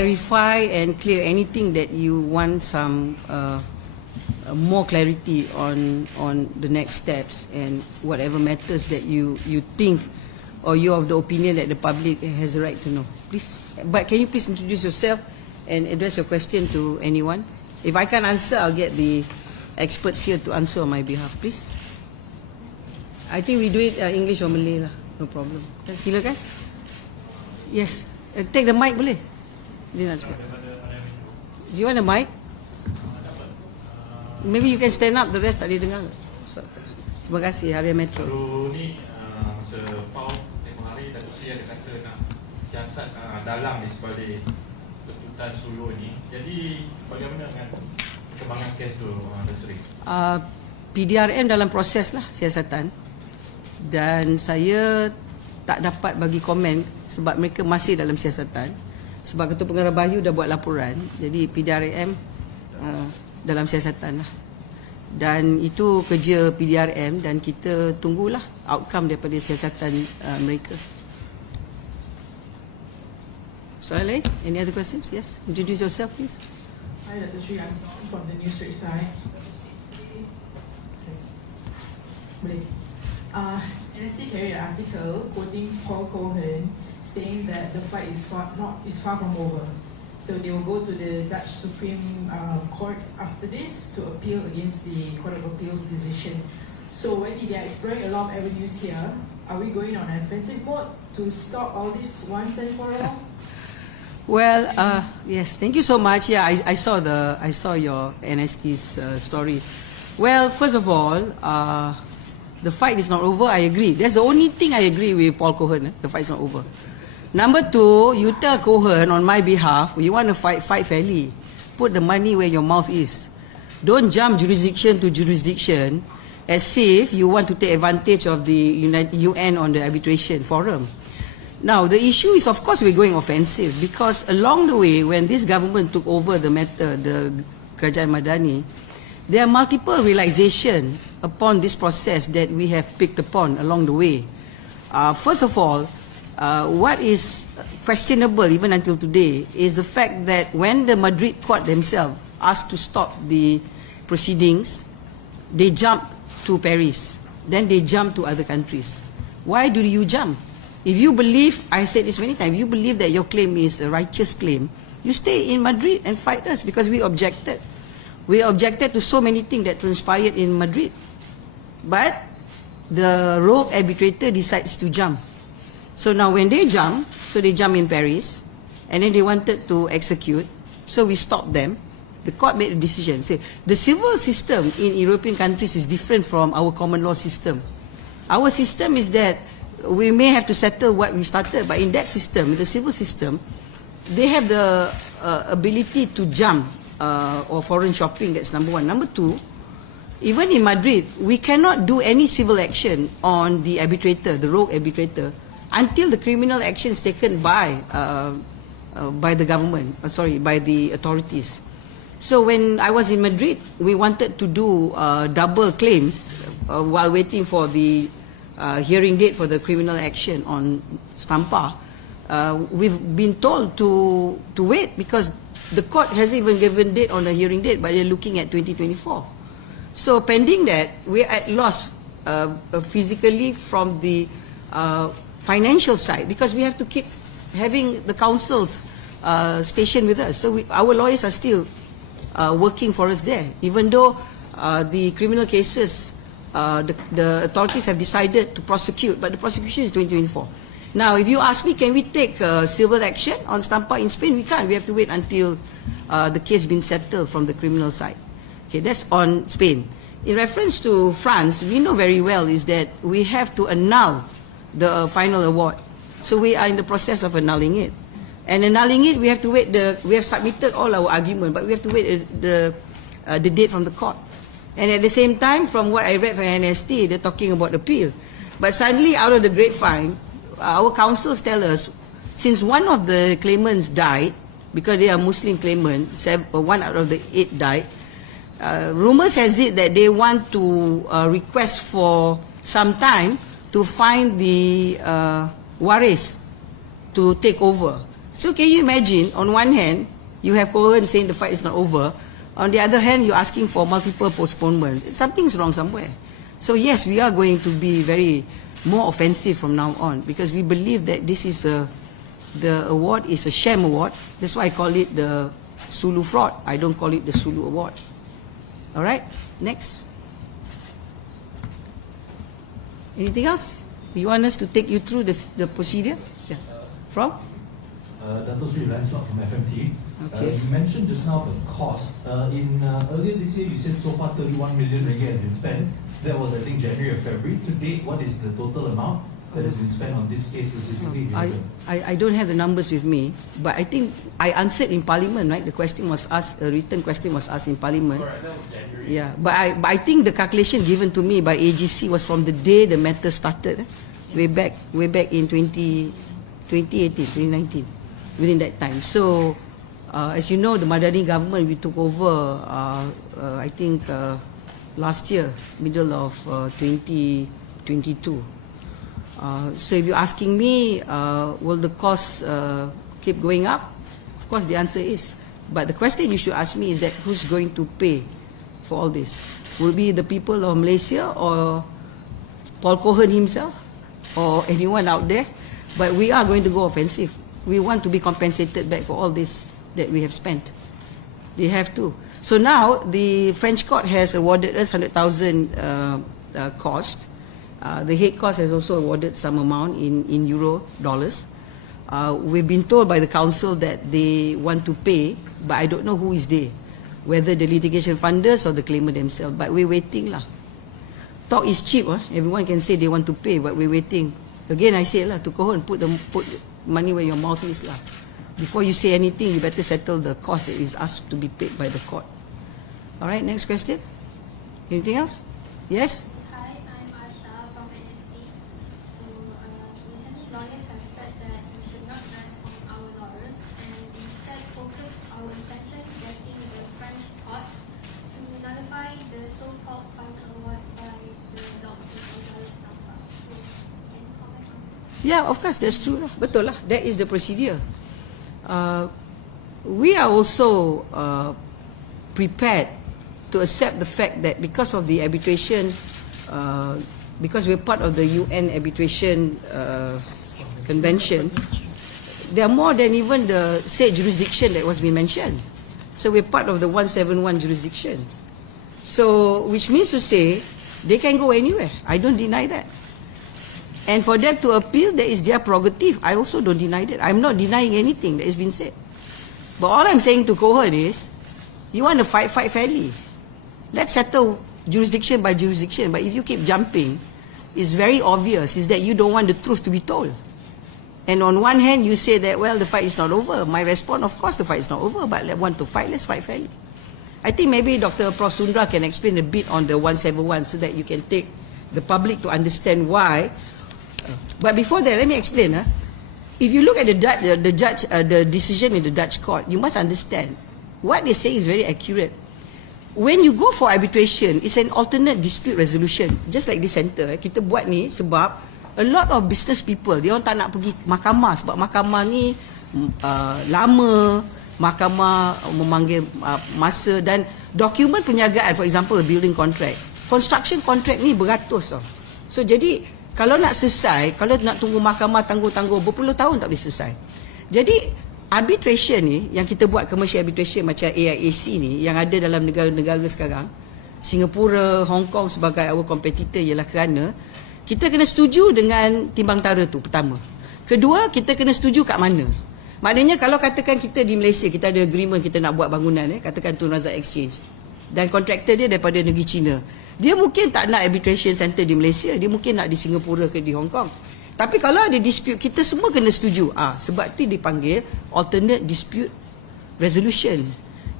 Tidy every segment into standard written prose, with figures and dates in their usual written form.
clarify and clear anything that you want some more clarity on the next steps and whatever matters that you think or you're of the opinion that the public has the right to know. Please, but can you please introduce yourself and address your question to anyone? If I can't answer, I'll get the experts here to answer on my behalf, please. I think we do it English or Malay lah, no problem. Silakan. Yes, take the mic boleh? Dia nak cakap. Do you want a mic? Maybe you can stand up, the rest tak boleh dengar. So, terima kasih, Harian Metro. Baru ni, masa PAU tempoh hari, Datuk Seri ada kata nak siasat dalam di sebalik tuntutan Sulu ni. Jadi, bagaimana dengan perkembangan kes tu, Datuk Seri? PDRM dalam proses lah siasatan. Dan saya tak dapat bagi komen sebab mereka masih dalam siasatan. Sebab Ketua Pengarah Bayu dah buat laporan. Jadi PDRM dalam siasatan lah. Dan itu kerja PDRM dan kita tunggulah outcome daripada siasatan mereka. Soalan lain? Any other questions? Yes. Introduce yourself, please. Hi, Datuk Seri. I'm from the News Straight Side. Bilik. NSC carried an article quoting Paul Cohen saying that the fight is far from over. So they will go to the Dutch Supreme Court after this to appeal against the Court of Appeal's decision. So when they are exploring a lot of avenues here, are we going on an offensive mode to stop all this once and for all? Well, yes, thank you so much. Yeah, I saw your NST's story. Well, first of all, the fight is not over. I agree. That's the only thing I agree with Paul Cohen. The fight is not over. Number two, you tell Cohen on my behalf, you want to fight fairly. Put the money where your mouth is. Don't jump jurisdiction to jurisdiction as if you want to take advantage of the UN on the arbitration forum. Now, the issue is, of course, we're going offensive because along the way, when this government took over the matter, the Kerajaan Madani, there are multiple realizations upon this process that we have picked upon along the way. First of all, what is questionable even until today is the fact that when the Madrid court themselves asked to stop the proceedings, they jumped to Paris, then they jumped to other countries. Why do you jump? If you believe, I said this many times, if you believe that your claim is a righteous claim, you stay in Madrid and fight us because we objected. We objected to so many things that transpired in Madrid. But the rogue arbitrator decides to jump. So now when they jump, so they jump in Paris, and then they wanted to execute, so we stopped them. The court made a decision. Say, the civil system in European countries is different from our common law system. Our system is that we may have to settle what we started, but in that system, the civil system, they have the ability to jump or foreign shopping. That's number one. Number two, even in Madrid, we cannot do any civil action on the arbitrator, the rogue arbitrator, until the criminal action is taken by the government, by the authorities. So when I was in Madrid, we wanted to do double claims while waiting for the hearing date for the criminal action on Stampa. We've been told to wait because the court hasn't even given date on the hearing date, but they're looking at 2024. So pending that, we're at loss physically from the financial side because we have to keep having the councils stationed with us. So our lawyers are still working for us there, even though the criminal cases, the authorities have decided to prosecute, but the prosecution is 2024. Now, if you ask me, can we take civil action on Stampa in Spain? We can't. We have to wait until the case been settled from the criminal side. Okay, that's on Spain. In reference to France, we know very well is that we have to annul the final award. So we are in the process of annulling it. And annulling it, we have to wait. We have submitted all our argument, but we have to wait the date from the court. And at the same time, from what I read from NST, they're talking about appeal. But suddenly, out of the grapevine, our counsels tell us, since one of the claimants died, because they are Muslim claimants, 1 out of the 8 died, rumors has it that they want to request for some time to find the waris to take over. So can you imagine, on one hand, you have Cohen saying the fight is not over. On the other hand, you're asking for multiple postponements. Something's wrong somewhere. So yes, we are going to be very more offensive from now on, because we believe that this is the award is a sham award. That's why I call it the Sulu fraud. I don't call it the Sulu award. All right, next. Anything else? You want us to take you through the procedure? Yeah. From? Datuk Seri LANGSUNG from FMT. Okay. You mentioned just now the cost. Earlier this year, you said so far 31 million ringgit has been spent. That was, I think, January or February. To date, what is the total amount that has been spent on this case specifically? I don't have the numbers with me, but I think I answered in Parliament, right? The question was asked, a written question was asked in Parliament. Correct, that was January. Yeah, but I think the calculation given to me by AGC was from the day the matter started, way back in 2018, 2019, within that time. So, as you know, the Madani government, we took over, I think, last year, middle of 2022. So if you're asking me, will the costs keep going up? Of course, the answer is. But the question you should ask me is that who's going to pay for all this? Will it be the people of Malaysia, or Paul Cohen himself, or anyone out there? But we are going to go offensive. We want to be compensated back for all this that we have spent. They have to. So now the French court has awarded us 100,000 cost. The Hague court has also awarded some amount in euro, dollars. We've been told by the council that they want to pay, but I don't know who is they, whether the litigation funders or the claimant themselves. But we're waiting lah. Talk is cheap. Everyone can say they want to pay, but we're waiting. Again, I say lah, to Cohen, put money where your mouth is lah. Before you say anything, you better settle the cost that is asked to be paid by the court. All right, next question. Anything else? Yes? Hi, I'm Asha from NST. So, recently lawyers have said that we should not rest on our laurels and instead focus our attention getting the French courts to nullify the so-called final award by the dogs of Azalina. So, can you comment on that? Yeah, of course, that's true. Betul lah. That is the procedure. We are also prepared to accept the fact that because of the arbitration, because we're part of the UN arbitration convention, there are more than even the said jurisdiction that was being mentioned. So we're part of the 171 jurisdiction. So, which means to say, they can go anywhere. I don't deny that. And for them to appeal, that is their prerogative. I also don't deny that. I'm not denying anything that has been said. But all I'm saying to Cohen is, you want to fight fairly. Let's settle jurisdiction by jurisdiction. But if you keep jumping, it's very obvious is that you don't want the truth to be told. And on one hand, you say that, well, the fight is not over. My response, of course, the fight is not over, but I want to fight, let's fight fairly. I think maybe Dr. Prof. Sundra can explain a bit on the 171 so that you can take the public to understand why. But before that, let me explain. If you look at the decision in the Dutch court, you must understand what they say is very accurate. When you go for arbitration, it's an alternate dispute resolution. Just like this center, kita buat ni sebab a lot of business people, dia orang tak nak pergi mahkamah sebab mahkamah ni lama, mahkamah memanggil masa dan dokumen penjagaan, for example, building contract, construction contract ni beratus tau. So jadi kalau nak selesai, kalau nak tunggu mahkamah tangguh-tangguh berpuluh tahun tak boleh selesai. Jadi arbitration ni yang kita buat, commercial arbitration macam AIAC ni yang ada dalam negara-negara sekarang, Singapura, Hong Kong sebagai our competitor, ialah kerana kita kena setuju dengan timbang tara tu pertama. Kedua, kita kena setuju kat mana. Maknanya kalau katakan kita di Malaysia, kita ada agreement kita nak buat bangunan, katakan Tun Razak Exchange, dan kontraktor dia daripada negeri China, dia mungkin tak nak arbitration center di Malaysia, dia mungkin nak di Singapura ke di Hong Kong. Tapi kalau ada dispute, kita semua kena setuju. Sebab itu dipanggil alternate dispute resolution.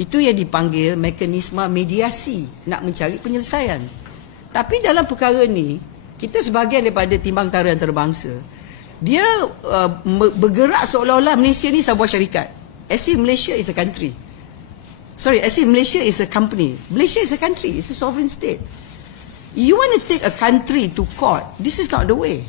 Itu yang dipanggil mekanisme mediasi, nak mencari penyelesaian. Tapi dalam perkara ni, kita sebahagian daripada timbang tara antarabangsa, dia bergerak seolah-olah Malaysia ni sebuah syarikat. As if Malaysia is a country. Sorry, as if Malaysia is a company. Malaysia is a country, it's a sovereign state. You want to take a country to court, this is not the way.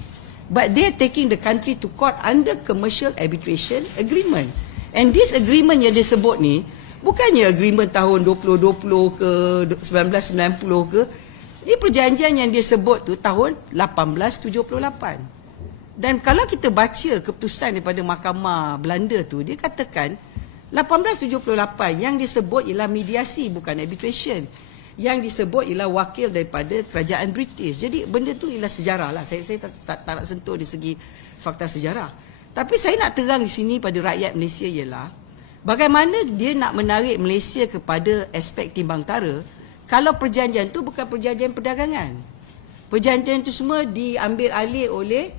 but they're taking the country to court under commercial arbitration agreement. And this agreement yang disebut ni bukannya agreement tahun 2020 ke 1990 ke. Ini perjanjian yang disebut tu tahun 1878. Dan kalau kita baca keputusan daripada Mahkamah Belanda tu, dia katakan 1878 yang disebut ialah mediasi, bukan arbitration. Yang disebut ialah wakil daripada kerajaan British. Jadi benda tu ialah sejarah lah. Saya tak nak sentuh dari segi fakta sejarah. Tapi saya nak terang di sini pada rakyat Malaysia ialah bagaimana dia nak menarik Malaysia kepada aspek timbang tara kalau perjanjian tu bukan perjanjian perdagangan. Perjanjian tu semua diambil alih oleh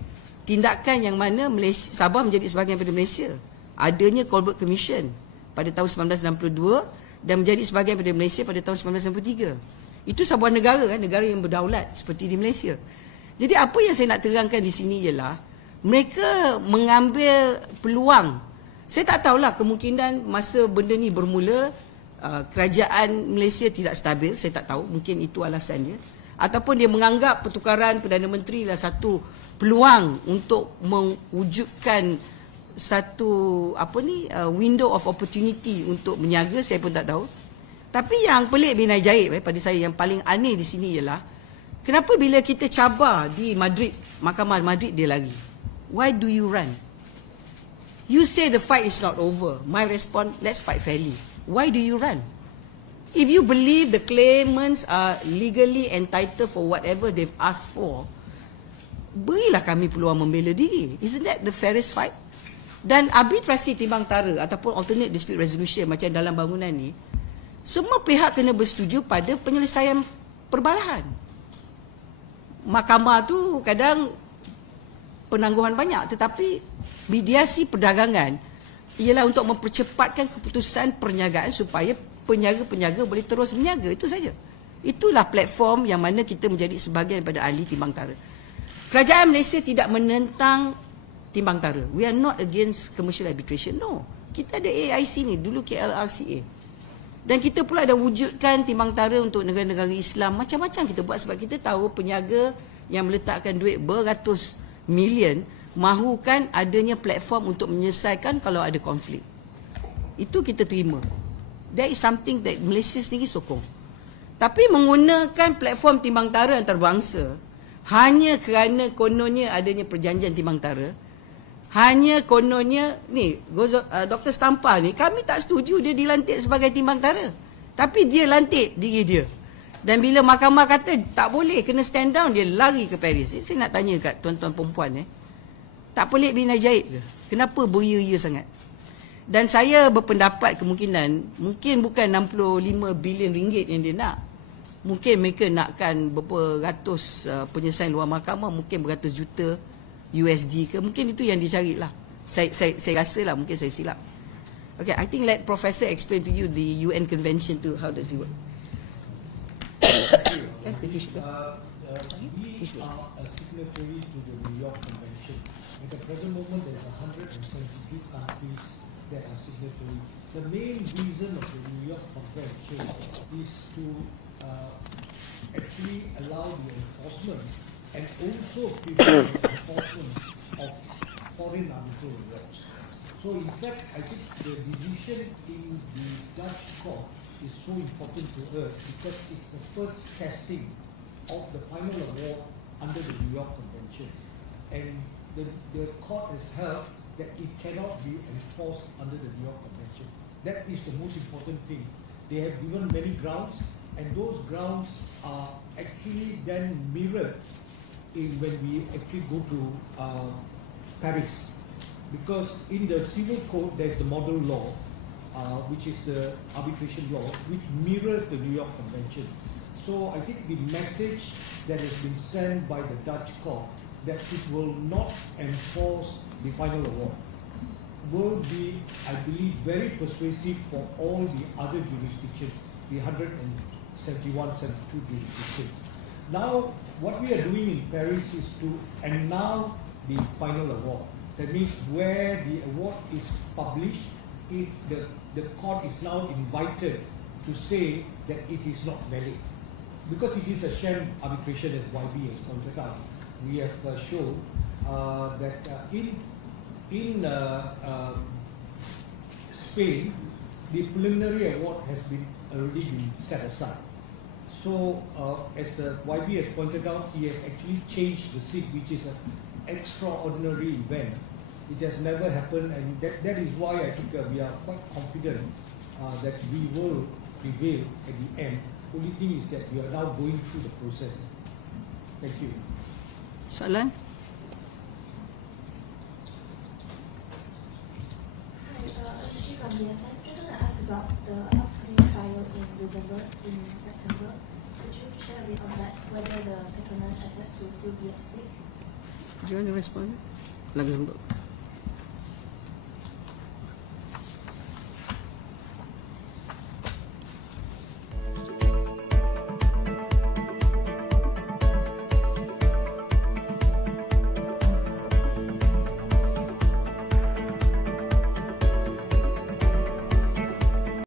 tindakan yang mana Malaysia, Sabah menjadi sebahagian daripada Malaysia. Adanya Colbert Commission pada tahun 1962 dan menjadi sebahagian daripada Malaysia pada tahun 1993. Itu sebuah negara kan, negara yang berdaulat seperti di Malaysia. Jadi apa yang saya nak terangkan di sini ialah mereka mengambil peluang. Saya tak tahulah kemungkinan masa benda ni bermula kerajaan Malaysia tidak stabil, saya tak tahu, mungkin itu alasannya. Ataupun dia menganggap pertukaran Perdana Menteri lah satu peluang untuk mewujudkan satu window of opportunity untuk menyaga, saya pun tak tahu. Tapi yang pelik bin ajaib pada saya, yang paling aneh di sini ialah kenapa bila kita cabar di Madrid, Mahkamah Madrid dia lari. Why do you run? You say the fight is not over. My response, let's fight fairly. Why do you run? If you believe the claimants are legally entitled for whatever they've asked for, berilah kami peluang membela diri. Isn't that the fairest fight? Dan arbitrasi timbang tara ataupun alternate dispute resolution macam dalam bangunan ni, semua pihak kena bersetuju pada penyelesaian perbalahan. Mahkamah tu kadang penangguhan banyak, tetapi mediasi perdagangan ialah untuk mempercepatkan keputusan perniagaan supaya peniaga-peniaga boleh terus berniaga. Itu saja. Itulah platform yang mana kita menjadi sebahagian daripada ahli timbang tara. Kerajaan Malaysia tidak menentang timbang tara. We are not against commercial arbitration. No. Kita ada AIC ni, dulu KLRCA. Dan kita pula ada wujudkan timbang tara untuk negara-negara Islam. Macam-macam kita buat sebab kita tahu peniaga yang meletakkan duit beratus million mahukan adanya platform untuk menyelesaikan kalau ada konflik. Itu kita terima. That is something that Malaysia sendiri sokong. Tapi menggunakan platform timbang tara antarabangsa hanya kerana kononnya adanya perjanjian timbang tara, hanya kononnya ni Dr. Stampa ni, kami tak setuju dia dilantik sebagai timbang tara, tapi dia lantik diri dia. Dan bila mahkamah kata tak boleh, kena stand down, dia lari ke Paris. Saya nak tanya kat tuan-tuan perempuan tak pelik bin ajaib ke? Kenapa beria-ia sangat? Dan saya berpendapat kemungkinan mungkin bukan 65 bilion ringgit yang dia nak. Mungkin mereka nakkan berapa ratus penyelesaian luar mahkamah, mungkin beratus juta USD ke, mungkin itu yang dicari lah. Saya rasa lah, mungkin saya silap. Okay, I think let Professor explain to you the UN Convention to how does it work. We are a signatory to the New York Convention. At the present moment, there are 123 countries that are signatory. The main reason of the New York Convention is to actually allow the enforcement and also prevent the enforcement of foreign arbitral awards. So in fact, I think the decision in the Dutch court is so important to us because it's the first testing of the final award under the New York Convention. And the court has held that it cannot be enforced under the New York Convention. That is the most important thing. They have given many grounds, and those grounds are actually then mirrored when we actually go to Paris. Because in the civil code, there's the model law, which is the arbitration law, which mirrors the New York Convention. So I think the message that has been sent by the Dutch court that it will not enforce the final award will be, I believe, very persuasive for all the other jurisdictions, the 171, 72 jurisdictions. Now, what we are doing in Paris is to annul the final award. That means where the award is published, the court is now invited to say that it is not valid. Because it is a sham arbitration, as YB has pointed out. We have shown that in Spain, the preliminary award has already been set aside. So, as YB has pointed out, he has actually changed the seat, which is an extraordinary event. It has never happened, and that is why I think we are quite confident that we will prevail at the end. Only thing is that we are now going through the process. Thank you. Soalan? Chief from BFN, I just want to ask about the upcoming trial in September. Could you share a bit on that, whether the Petronas assets will still be at stake? Do you want to respond? Luxembourg.